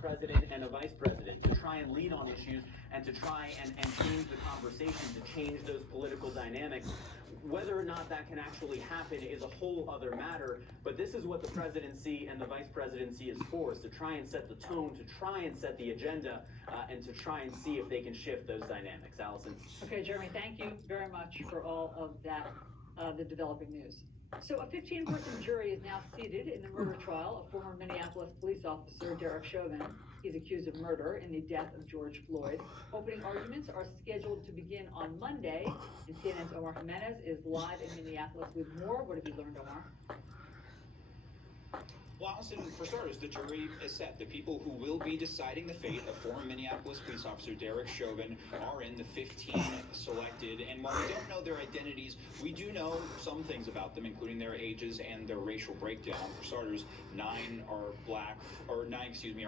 president and a vice president to try and lead on issues and to try and change the conversation, to change those political dynamics. Whether or not that can actually happen is a whole other matter, but this is what the presidency and the vice presidency is for, is to try and set the tone, to try and set the agenda, and to try and see if they can shift those dynamics. Allison. Okay, Jeremy, thank you very much for all of that, the developing news. So a 15-person jury is now seated in the murder trial of former Minneapolis police officer Derek Chauvin. He's accused of murder in the death of George Floyd. Opening arguments are scheduled to begin on Monday, and CNN's Omar Jimenez is live in Minneapolis with more. What have you learned, Omar? Well, Allison, for starters, the jury is set. The people who will be deciding the fate of former Minneapolis police officer Derek Chauvin are in the 15 selected. And while we don't know their identities, we do know some things about them, including their ages and their racial breakdown. For starters, 9 are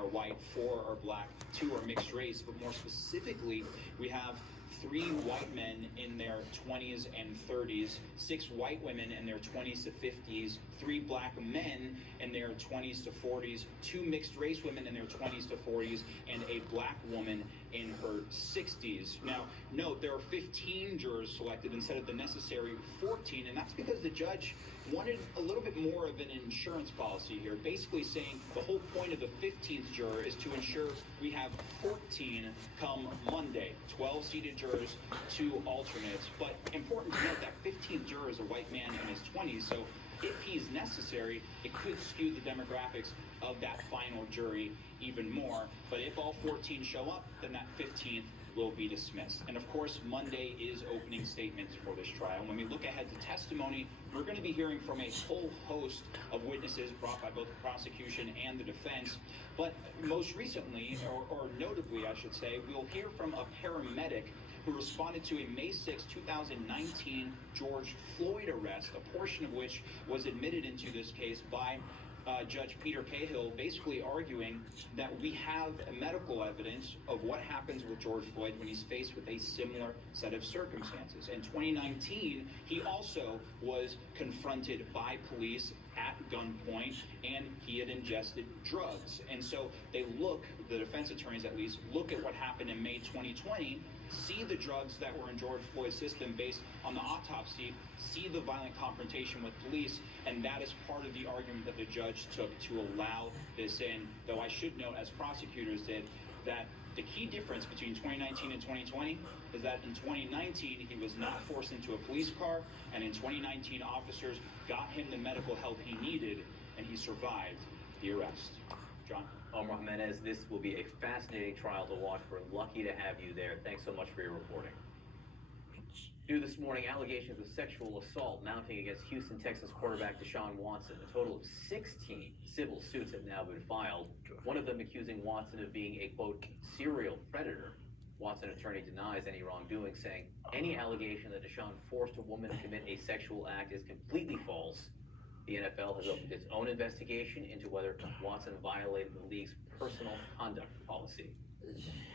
white, 4 are black, 2 are mixed race. But more specifically, we have 3 white men in their 20s and 30s, 6 white women in their 20s to 50s, 3 black men in their 20s to 40s, 2 mixed race women in their 20s to 40s, and a black woman in her 60s. Now, note, there are 15 jurors selected instead of the necessary 14, and that's because the judge wanted a little bit more of an insurance policy here, basically saying the whole point of the 15th juror is to ensure we have 14 come Monday, 12 seated jurors, 2 alternates. But important to note that 15th juror is a white man in his 20s, so if he's necessary, it could skew the demographics of that final jury even more. But if all 14 show up, then that 15th will be dismissed. And of course, Monday is opening statements for this trial. When we look ahead to testimony, we're going to be hearing from a whole host of witnesses brought by both the prosecution and the defense. But most recently, or notably, I should say, we'll hear from a paramedic who responded to a May 6, 2019 George Floyd arrest, a portion of which was admitted into this case by Judge Peter Cahill, basically arguing that we have medical evidence of what happens with George Floyd when he's faced with a similar set of circumstances. In 2019, he also was confronted by police at gunpoint, and he had ingested drugs. And so they look, the defense attorneys at least, look at what happened in May 2020, see the drugs that were in George Floyd's system based on the autopsy, see the violent confrontation with police, and that is part of the argument that the judge took to allow this in. Though I should note, as prosecutors did, that the key difference between 2019 and 2020 is that in 2019, he was not forced into a police car, and in 2019, officers got him the medical help he needed, and he survived the arrest. John? Omar Jimenez, this will be a fascinating trial to watch. We're lucky to have you there. Thanks so much for your reporting. New this morning, allegations of sexual assault mounting against Houston, Texas quarterback Deshaun Watson. A total of 16 civil suits have now been filed, one of them accusing Watson of being a, quote, serial predator. Watson attorney denies any wrongdoing, saying any allegation that Deshaun forced a woman to commit a sexual act is completely false. The NFL has opened its own investigation into whether Watson violated the league's personal conduct policy.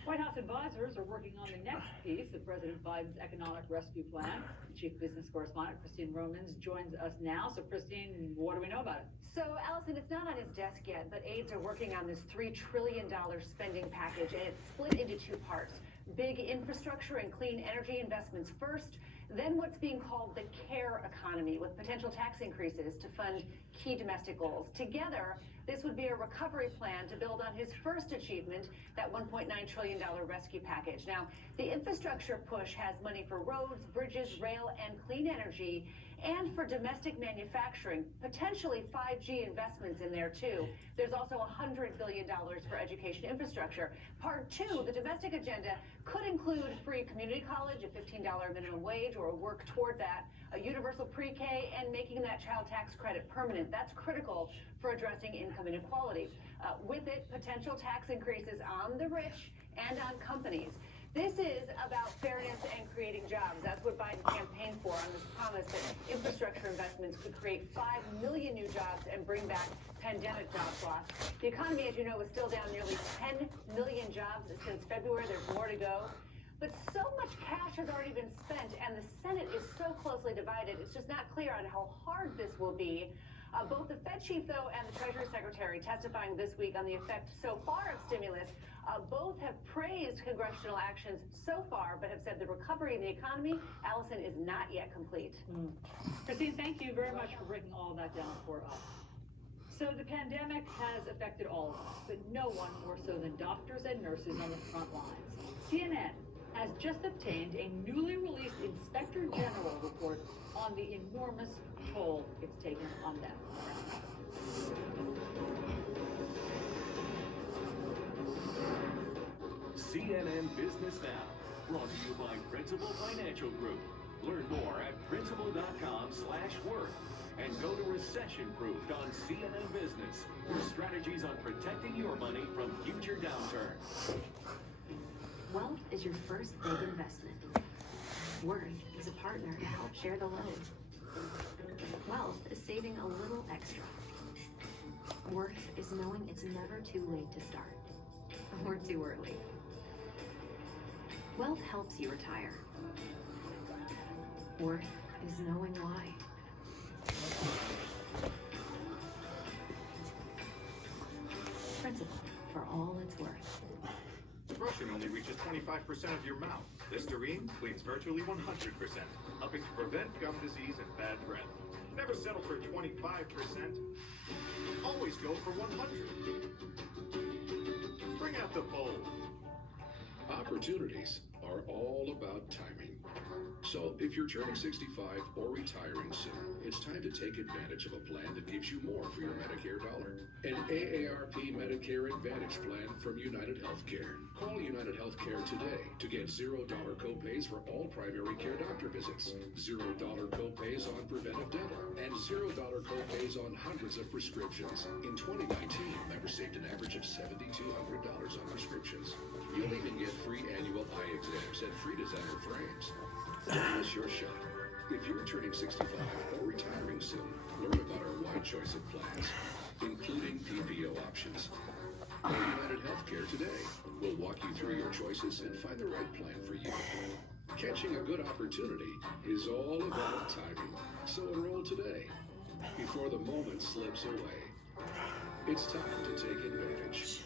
White House advisors are working on the next piece of President Biden's economic rescue plan. Chief business correspondent Christine Romans joins us now. So, Christine, what do we know about it? So, Allison, it's not on his desk yet, but aides are working on this $3 trillion spending package, and it's split into 2 parts. Big infrastructure and clean energy investments first, then what's being called the care economy, with potential tax increases to fund key domestic goals. Together, this would be a recovery plan to build on his first achievement, that $1.9 trillion rescue package. Now, the infrastructure push has money for roads, bridges, rail, and clean energy, and for domestic manufacturing, potentially 5G investments in there too. There's also $100 billion for education infrastructure. Part 2, the domestic agenda, could include free community college, a $15 minimum wage, or a work toward that, a universal pre-K, and making that child tax credit permanent. That's critical for addressing income inequality. With it, potential tax increases on the rich and on companies. This is about fairness and creating jobs. That's what Biden campaigned for on this promise that infrastructure investments could create 5 million new jobs and bring back pandemic jobs lost. The economy, as you know, is still down nearly 10 million jobs since February. There's more to go. But so much cash has already been spent, and the Senate is so closely divided, it's just not clear on how hard this will be. Both the Fed chief, though, and the Treasury Secretary testifying this week on the effect so far of stimulus, both have praised congressional actions so far, but have said the recovery in the economy, Allison, is not yet complete. Christine, thank you very much for breaking all of that down for us. So the pandemic has affected all of us, but no one more so than doctors and nurses on the front lines. CNN has just obtained a newly released Inspector General report on the enormous toll it's taken on them. CNN Business Now, brought to you by Principal Financial Group. Learn more at principal.com/work and go to Recession Proofed on CNN Business for strategies on protecting your money from future downturns. Wealth is your first big investment. Worth is a partner to help share the load. Wealth is saving a little extra. Worth is knowing it's never too late to start. Or too early. Wealth helps you retire. Worth is knowing why. Principal, for all it's worth. Brushing only reaches 25% of your mouth. Listerine cleans virtually 100%, helping to prevent gum disease and bad breath. Never settle for 25%. Always go for 100. Bring out the bowl. Opportunities are all about timing. So if you're turning 65 or retiring soon, it's time to take advantage of a plan that gives you more for your Medicare dollar. An AARP Medicare Advantage plan from United Healthcare. Call United Healthcare today to get $0 copays for all primary care doctor visits, $0 copays on preventive dental, and $0 copays on hundreds of prescriptions. In 2019, members saved an average of $7,200 on prescriptions. You'll even get free annual eye exams and free designer frames. Don't miss your shot. If you're turning 65 or retiring soon, learn about our wide choice of plans, including PPO options. Call United Healthcare today. We'll walk you through your choices and find the right plan for you. Catching a good opportunity is all about timing. So enroll today, before the moment slips away. It's time to take advantage.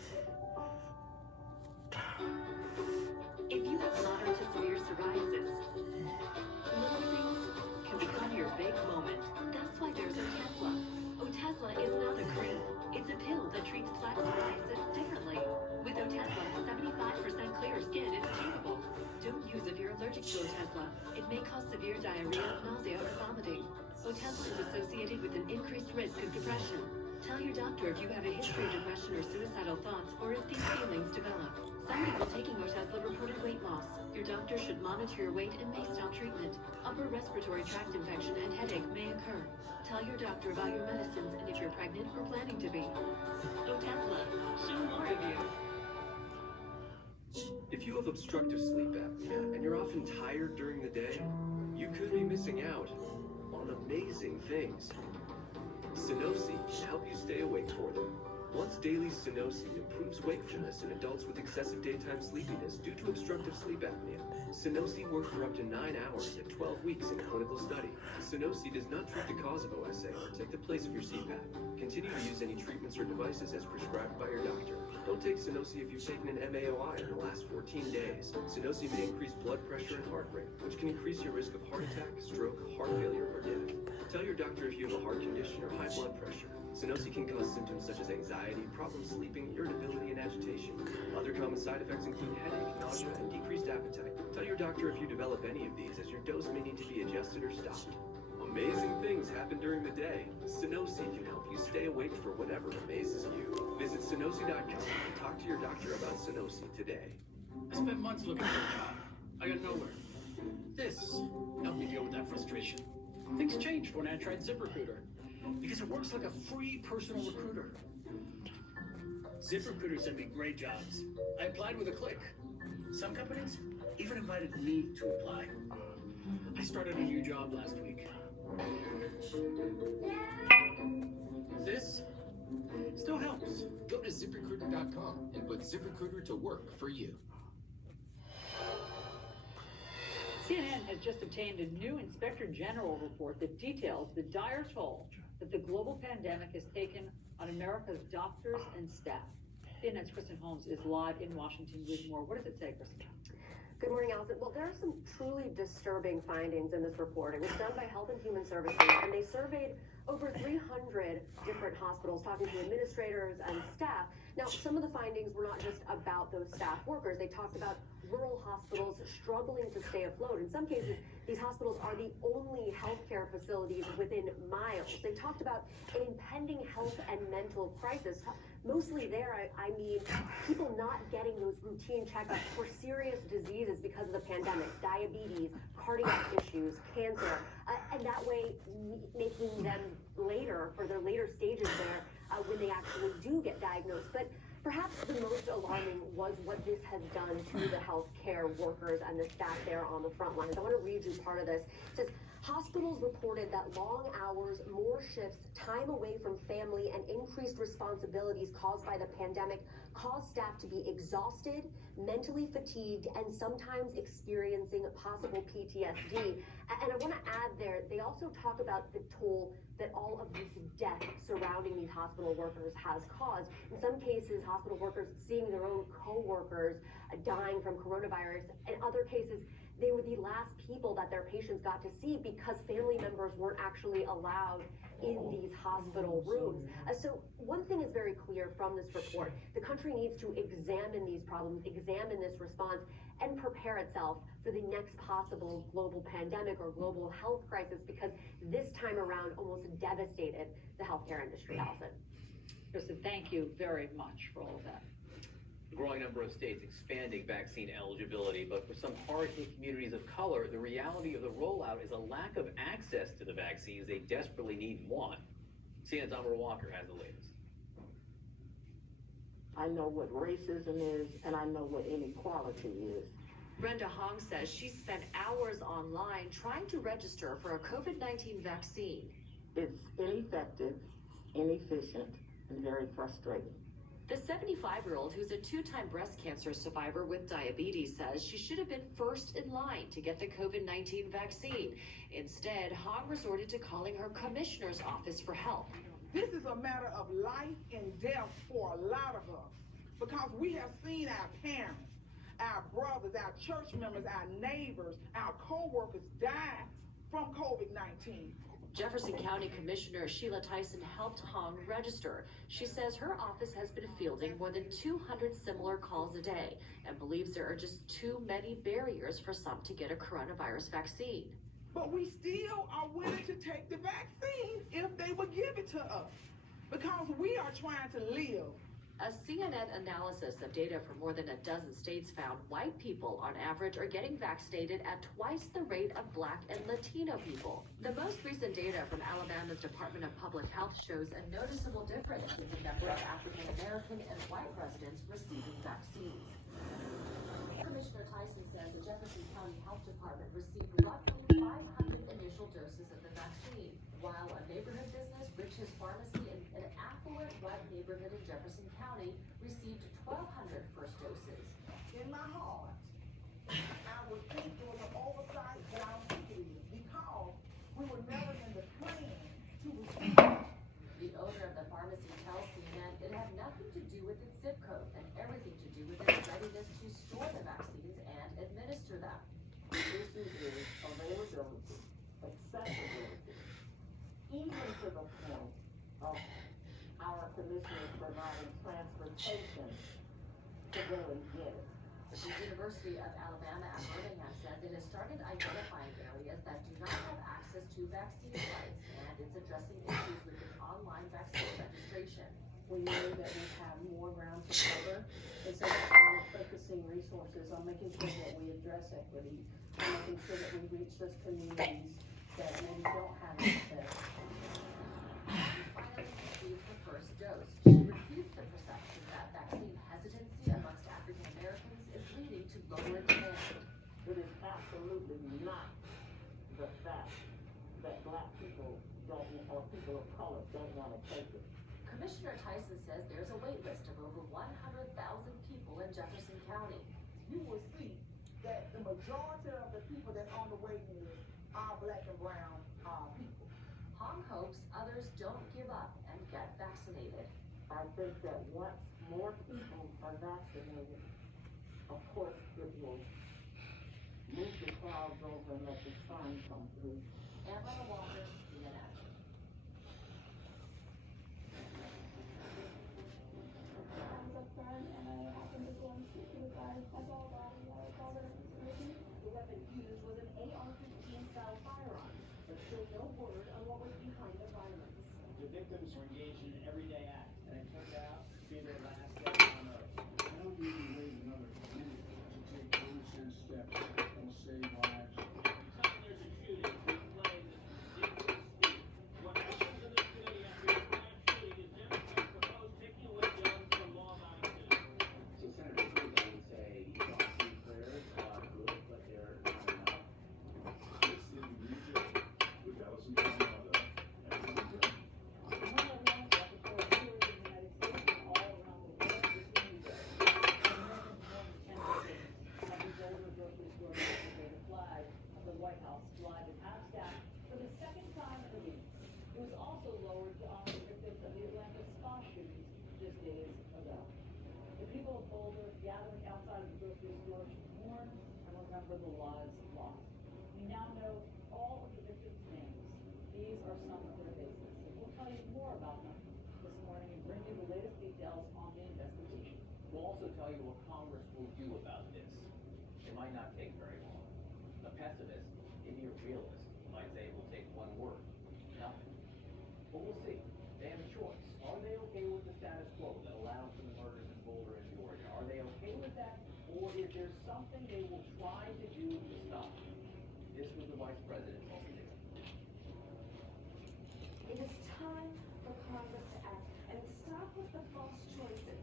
If you have moderate to severe psoriasis, little things can become your big moment. That's why there's Otezla. Otezla is not a cream. It's a pill that treats plaque psoriasis differently. With Otezla, 75% clear skin is achievable. Don't use if you're allergic to Otezla. It may cause severe diarrhea, nausea, or vomiting. Otezla is associated with an increased risk of depression. Tell your doctor if you have a history of depression or suicidal thoughts, or if these feelings develop. Some people taking Otezla reported weight loss. Your doctor should monitor your weight and may stop treatment. Upper respiratory tract infection and headache may occur. Tell your doctor about your medicines and if you're pregnant or planning to be. Otezla, show more of you. If you have obstructive sleep apnea and you're often tired during the day, you could be missing out on amazing things. Sunosi can help you stay awake for them. Once daily Sunosi improves wakefulness in adults with excessive daytime sleepiness due to obstructive sleep apnea. Sunosi worked for up to 9 hours at 12 weeks in a clinical study. Sunosi does not treat the cause of OSA or take the place of your CPAP. Continue to use any treatments or devices as prescribed by your doctor. Don't take Sunosi if you've taken an MAOI in the last 14 days. Sunosi may increase blood pressure and heart rate, which can increase your risk of heart attack, stroke, heart failure, or death. Tell your doctor if you have a heart condition or high blood pressure. Sunosi can cause symptoms such as anxiety, problems sleeping, irritability, and agitation. Other common side effects include headache, nausea, and decreased appetite. Tell your doctor if you develop any of these, as your dose may need to be adjusted or stopped. Amazing things happen during the day. Sunosi can help you stay awake for whatever amazes you. Visit Sunosi.com and talk to your doctor about Sunosi today. I spent months looking for a job. I got nowhere. This helped me deal with that frustration. Things changed when I tried ZipRecruiter, because it works like a free personal recruiter. ZipRecruiter sent me great jobs. I applied with a click. Some companies even invited me to apply. I started a new job last week. This still helps. Go to ZipRecruiter.com and put ZipRecruiter to work for you. CNN has just obtained a new Inspector General report that details the dire toll that the global pandemic has taken on America's doctors and staff. CNN's Kristen Holmes is live in Washington with more. What does it say, Kristen? Good morning, Allison. Well, there are some truly disturbing findings in this report. It was done by Health and Human Services, and they surveyed over 300 different hospitals, talking to administrators and staff. Now, some of the findings were not just about those staff workers. They talked about rural hospitals struggling to stay afloat. In some cases, these hospitals are the only healthcare facilities within miles. They talked about an impending health and mental crisis. Mostly there, I mean people not getting those routine checkups for serious diseases because of the pandemic, diabetes, cardiac issues, cancer, and that way making them later, for their later stages there, when they actually do get diagnosed. But perhaps the most alarming was what this has done to the healthcare workers and the staff there on the front lines. I want to read you part of this. It says, hospitals reported that long hours, more shifts, time away from family, and increased responsibilities caused by the pandemic caused staff to be exhausted, mentally fatigued, and sometimes experiencing possible PTSD. And I want to add there, they also talk about the toll that all of this death surrounding these hospital workers has caused. In some cases, hospital workers seeing their own co-workers dying from coronavirus. In other cases, they were the last people that their patients got to see because family members weren't actually allowed in these hospital rooms. So one thing is very clear from this report. The country needs to examine these problems, examine this response, and prepare itself for the next possible global pandemic or global health crisis, because this time around almost devastated the healthcare industry, Allison. Kristen, thank you very much for all of that. A growing number of states expanding vaccine eligibility, but for some hard-hit communities of color, the reality of the rollout is a lack of access to the vaccines they desperately need and want. CNN's Amber Walker has the latest. I know what racism is, and I know what inequality is. Brenda Hong says she spent hours online trying to register for a COVID-19 vaccine. It's ineffective, inefficient, and very frustrating. The 75-year-old, who's a two-time breast cancer survivor with diabetes, says she should have been first in line to get the COVID-19 vaccine. Instead, Hong resorted to calling her commissioner's office for help. This is a matter of life and death for a lot of us, because we have seen our parents, our brothers, our church members, our neighbors, our co-workers die from COVID-19. Jefferson County Commissioner Sheila Tyson helped Hong register. She says her office has been fielding more than 200 similar calls a day and believes there are just too many barriers for some to get a coronavirus vaccine. But we still are willing to take the vaccine if they would give it to us, because we are trying to live. A CNN analysis of data from more than a dozen states found white people, on average, are getting vaccinated at twice the rate of Black and Latino people. The most recent data from Alabama's Department of Public Health shows a noticeable difference in the number of African American and white residents receiving vaccines. Commissioner Tyson says the Jefferson County Health Department received roughly 500 initial doses of the vaccine, while a neighborhood business, Rich's Pharmacy, in an affluent white neighborhood in Jefferson County received 1,200 first doses. In my heart, I would think it was an oversight, but I don't think it is, because we were never in the plan to receive it. The owner of the pharmacy tells CNN it had nothing to do with its zip code and everything to do with its readiness to store the vaccines and administer them. The issue is availability, accessibility, even to the point of our commissioners providing transportation to go and get it. The University of Alabama at Birmingham says it has started identifying areas that do not have access to vaccine sites, and it's addressing issues with the online vaccine registration. We know that we have more ground to cover, and so we're focusing resources on making sure that we address equity, and making sure that we reach those communities that maybe don't have access. She finally received her first dose. She refutes the perception that vaccine hesitancy amongst African Americans is leading to lower demand. It is absolutely not the fact that Black people don't, or people of color don't want to take it. Commissioner Tyson says there's a wait list of over 100,000 people in Jefferson County. You will see that the majority of the people that's on the waiting list are Black and brown people. Hong hopes others don't give up and get vaccinated. I think that once more people are vaccinated, of course, it will move the clouds over and let the sun come through. Amber Walker, CNN. I was a friend and I happened to go and speak to the guy. I called out and I called her. The weapon used was an AR-15 style firearm, but still no word on what was behind the violence. The victims were engaged in an everyday act, and it turned out to be their last day on Earth. I don't need to wait another minute to take common sense steps that will save lives. Anytime there's a shooting, we play this ridiculous speech. What happens in this committee after a mass shooting is Democrats propose taking away guns from law-abiding citizens. So Senator Cruz, I would say, he thought he cleared good, but they're not enough. This is Egypt with Allison Colorado and the White House flag and hashtag for the second time in a week. It was also lowered to honor the victims of the Atlanta spa shootings just days ago. The people of Boulder gathering outside of the grocery store to mourn and remember the lives lost. We now know all of the victims' names. These are some of their faces. We'll tell you more about them this morning and bring you the latest details on the investigation. We'll also tell you what Congress will do about this. It might not take very long. A pessimist, maybe a realist, might say it will take one word, nothing. But we'll see. They have a choice. Are they okay with the status quo that allows for the murders in Boulder and Georgia? Are they okay with that? Or is there something they will try to do to stop it? This was the Vice President talking to. It is time for Congress to act and stop with the false choices.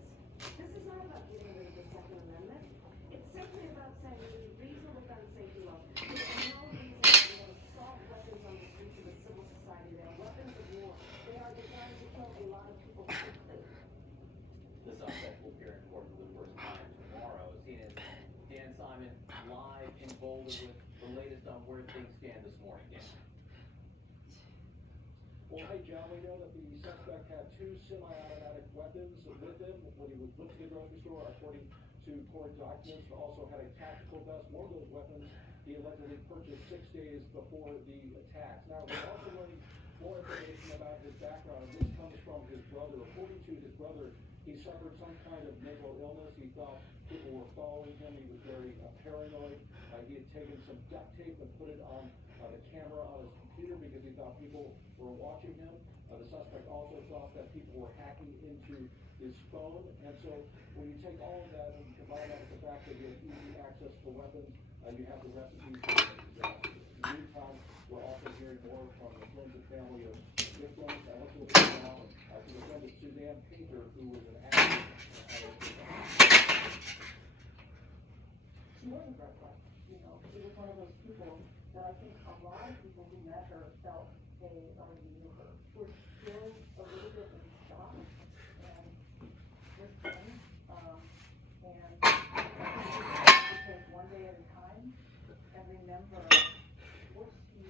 This is not about getting rid of the Second Amendment. It's simply about saying that a reasonable gun safety law. There is no reason to want assault weapons on the streets of a civil society. They are weapons of war. They are designed to kill a lot of people quickly. The suspect will appear in court for the first time tomorrow. CNN's Dan Simon live in Boulder with the latest on where things stand this morning. Dan. Well, hey, John, we know that the suspect had two semi-automatic weapons with him when he was went to the grocery store, according to court documents. Also had a tactical vest. One of those weapons he allegedly purchased 6 days before the attacks. Now, we're also learning more information about his background. This comes from his brother. According to his brother, he suffered some kind of mental illness. He thought people were following him. He was very paranoid. He had taken some duct tape and put it on the camera on his computer because he thought people were watching him. The suspect also thought that people were hacking into his phone. And so when you take all of that and you combine that with the fact that he has easy access to weapons, you have the recipe for disaster. In the meantime, we're also hearing more from the friends and family of victims. I want to listen now to the friend of Suzanne Painter, who was an actress. She wasn't reckless, you know. She was one of those people that I think a lot of people who met her felt they already knew her. We're still a little bit in shock and with things, and we take one day at a time and remember what she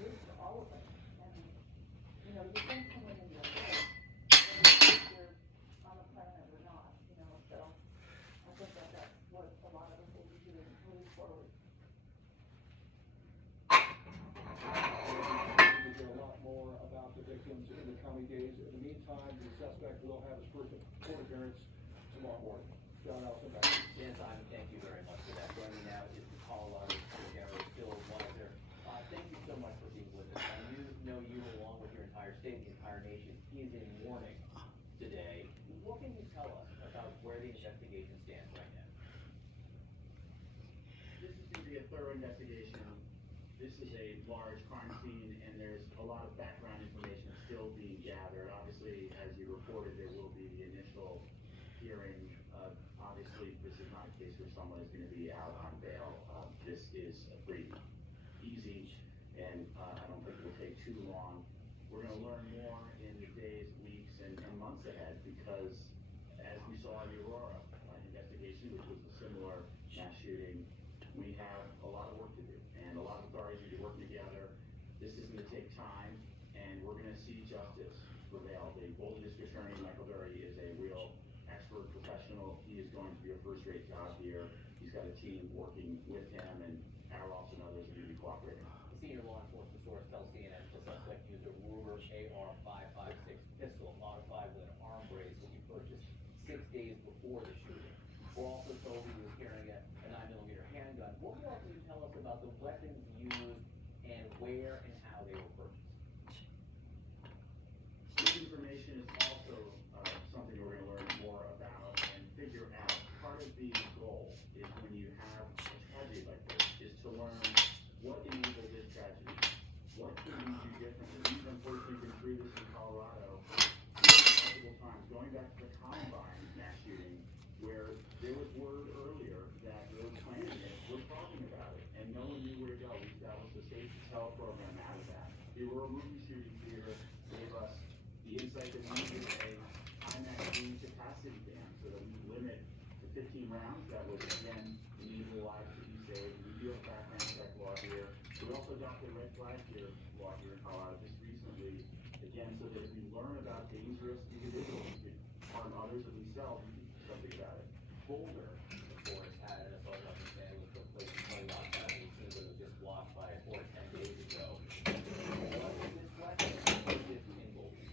did for all of us. And, you know, you bring someone in your life, whether you're on the planet or not, you know, so I think that that's what a lot of us will be doing moving forward. We'll hear a lot more about the victims in the coming days. In the meantime, the suspect will have his first court appearance tomorrow morning. John Allison, back to you. Dan Simon, thank you very much for that. Joining me now is the Colorado Attorney Phil Weiser. Thank you so much for being with us. I know you, along with your entire state, the entire nation, is in mourning today. What can you tell us about where the investigation stands right now? This is going to be a thorough investigation. This is a large crime scene, and there's a lot of background information still being gathered. Obviously, as you reported, there will be the initial hearing. Obviously, this is not a case where someone is going to be out on bail. This is a pretty easy, and I don't think it will take too long. We're going to learn more in the days, weeks, and months ahead because, as we saw in the Aurora investigation, which was a similar mass shooting, we have a lot of work to do, and a lot of authorities need to work together. This is going to take time, and we're going to prevail. The Bolton District Attorney, Michael Dury, is a real expert professional. He is going to do a first-rate job here. He's got a team working with him, and Arrows and others are going to be cooperating. A senior law enforcement source tells CNN the suspect used a Ruger AR-556 pistol modified with an arm brace that he purchased 6 days before the shooting. We're also told he was carrying a 9mm handgun. What more can you tell us about the weapons used and where and how they were purchased? This information is also something we're going to learn more about and figure out. Part of the goal is when you have a tragedy like this, is to learn what enabled this tragedy. What could we do differently? We've unfortunately been through this in Colorado multiple times, going back to the Columbine mass shooting, where there was word earlier that they were planning it, we're talking about it, and no one knew where to go. We established a safe to tell program out of that. The Aurora movie shooting theater gave us the insight that we needed a high magazine capacity ban so that we limit to 15 rounds. That was, again, we need the lives to be saved. We do have background check law here. We also adopted red flag here law here in Colorado just recently, again, so that if we learn about dangerous individuals who could harm others and themselves, we can do something about it. Boulder, of course, had an assault weapons ban which took place in 2017. It seems that it was just blocked by a court 10 days ago. What is this weapon used in Boulder?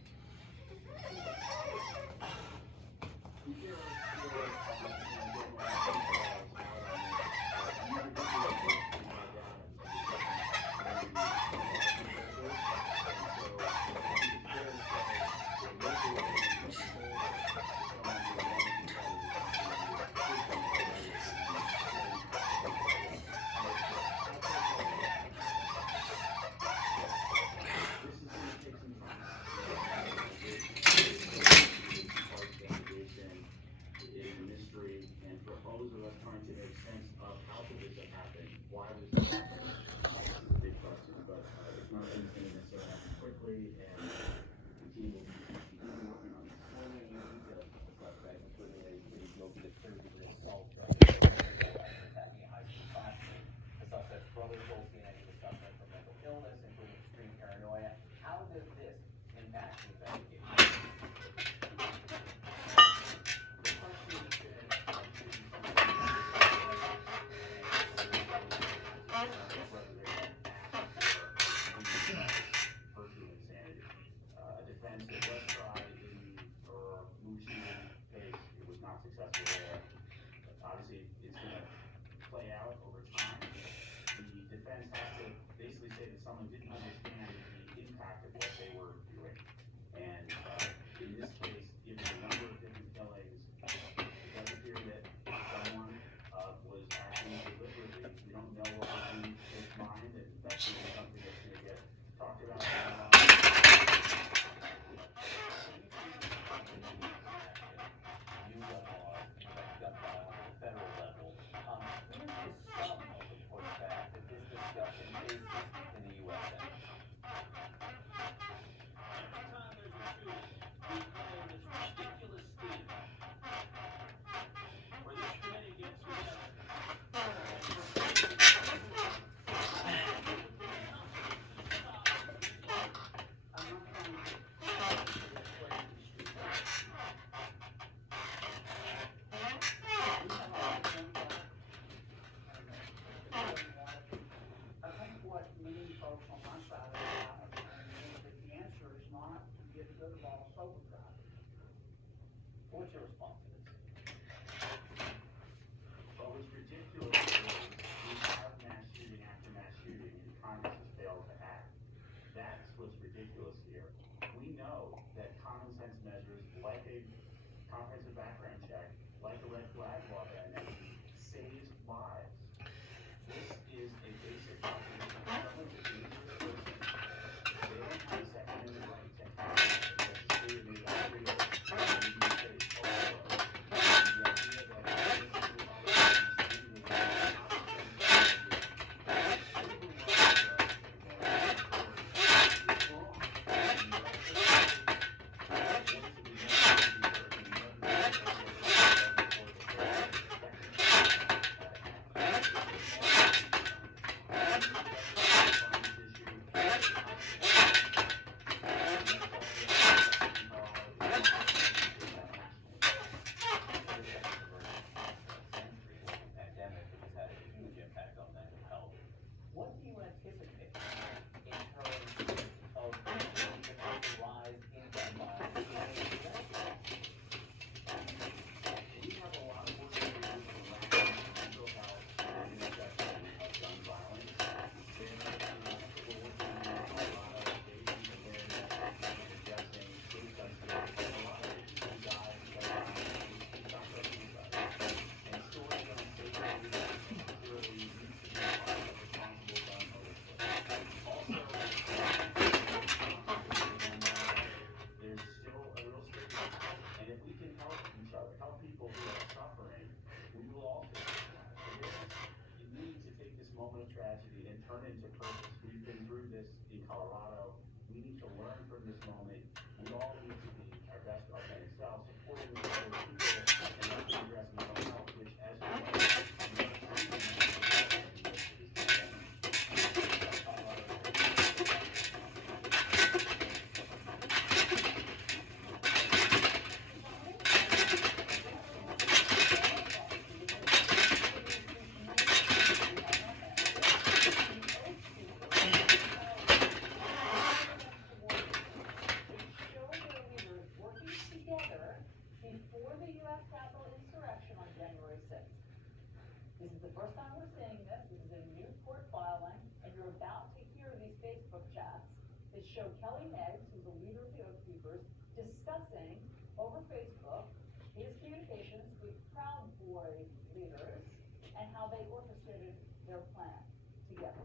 show Kelly Meggs, who's the leader of the Oath Keepers, discussing over Facebook his communications with Proud Boys leaders and how they orchestrated their plan together.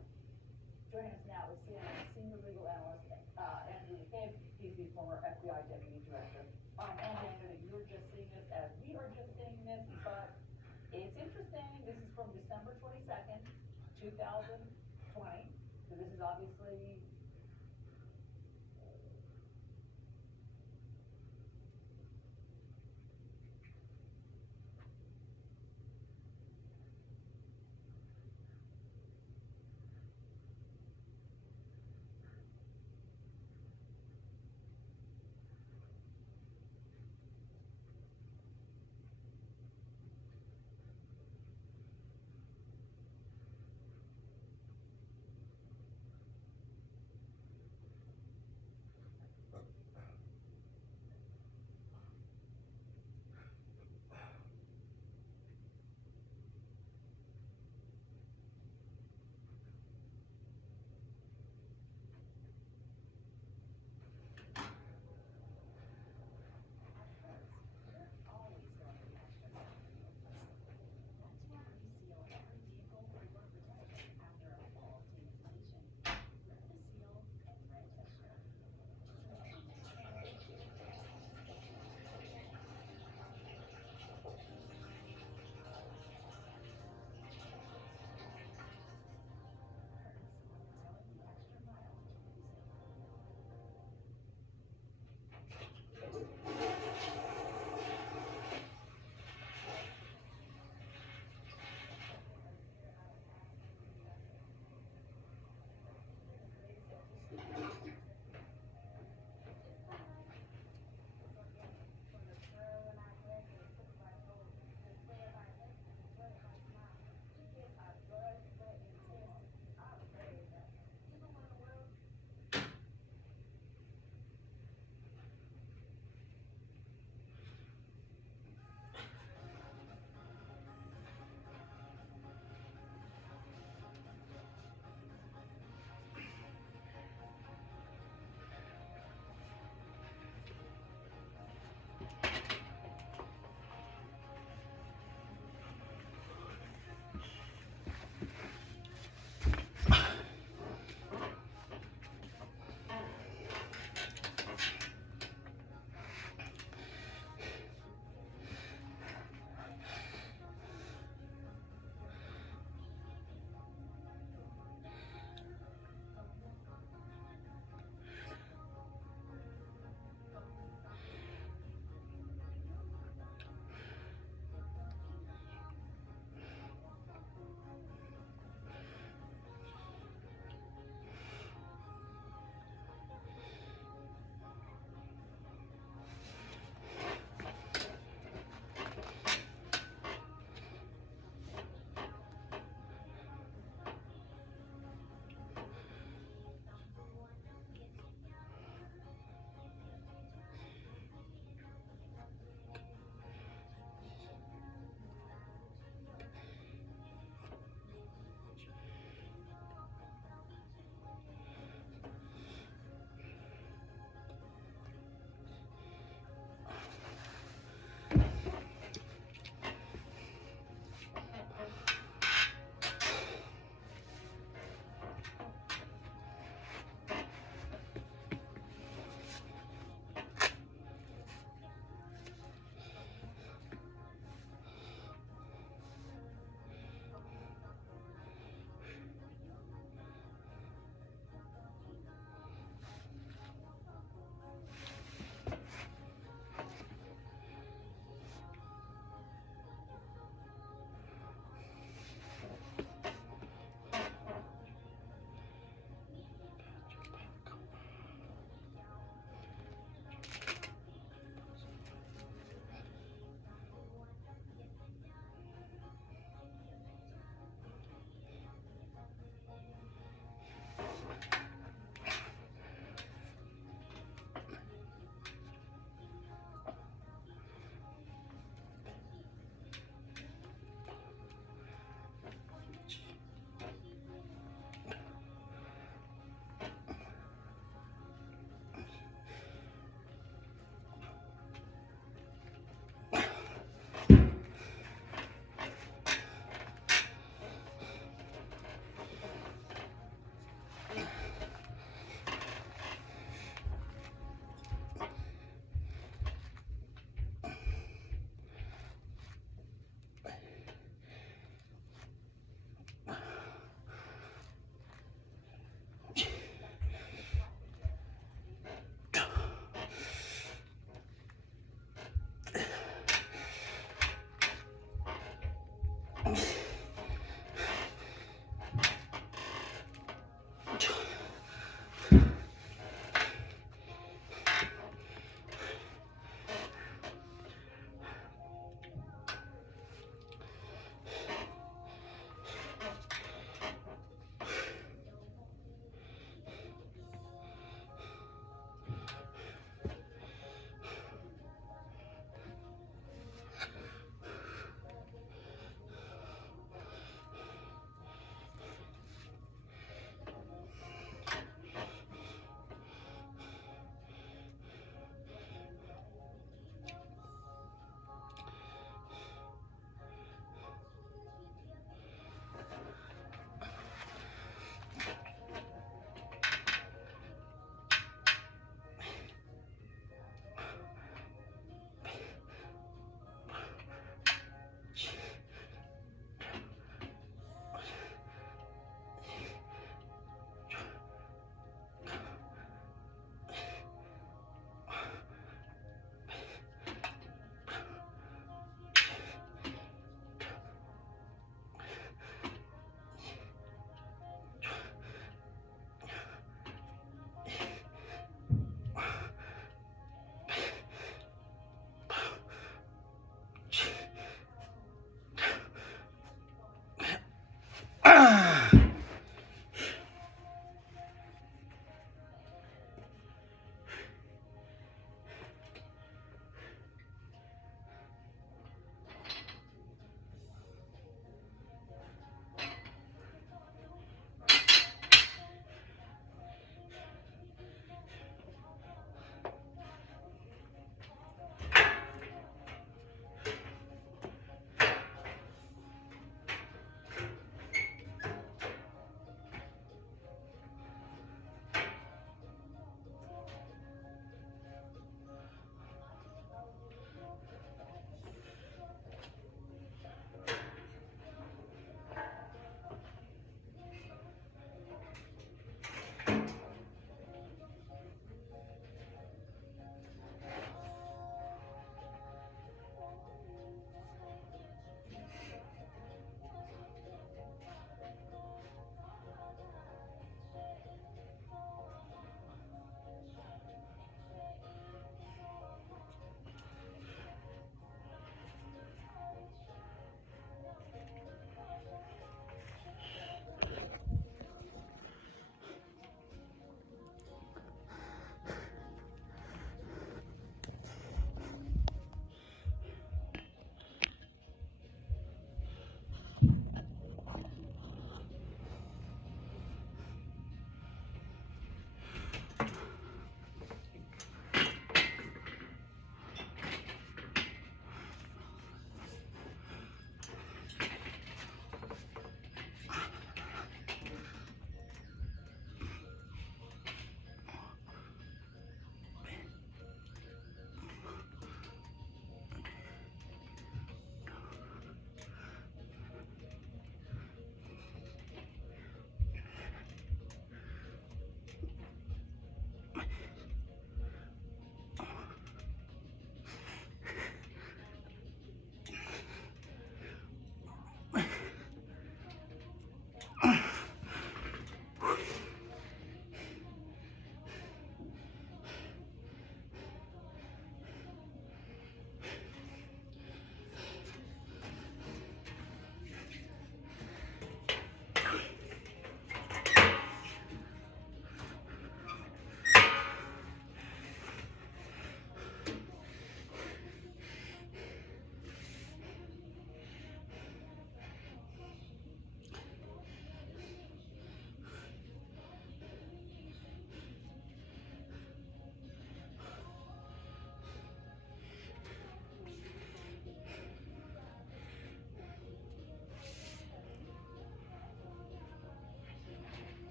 Joining us now is CNN senior legal analyst Andrew McCabe. He's the former FBI deputy director. And I know that you're just seeing this as we are just seeing this, but it's interesting. This is from December 22nd, 2020. So this is obviously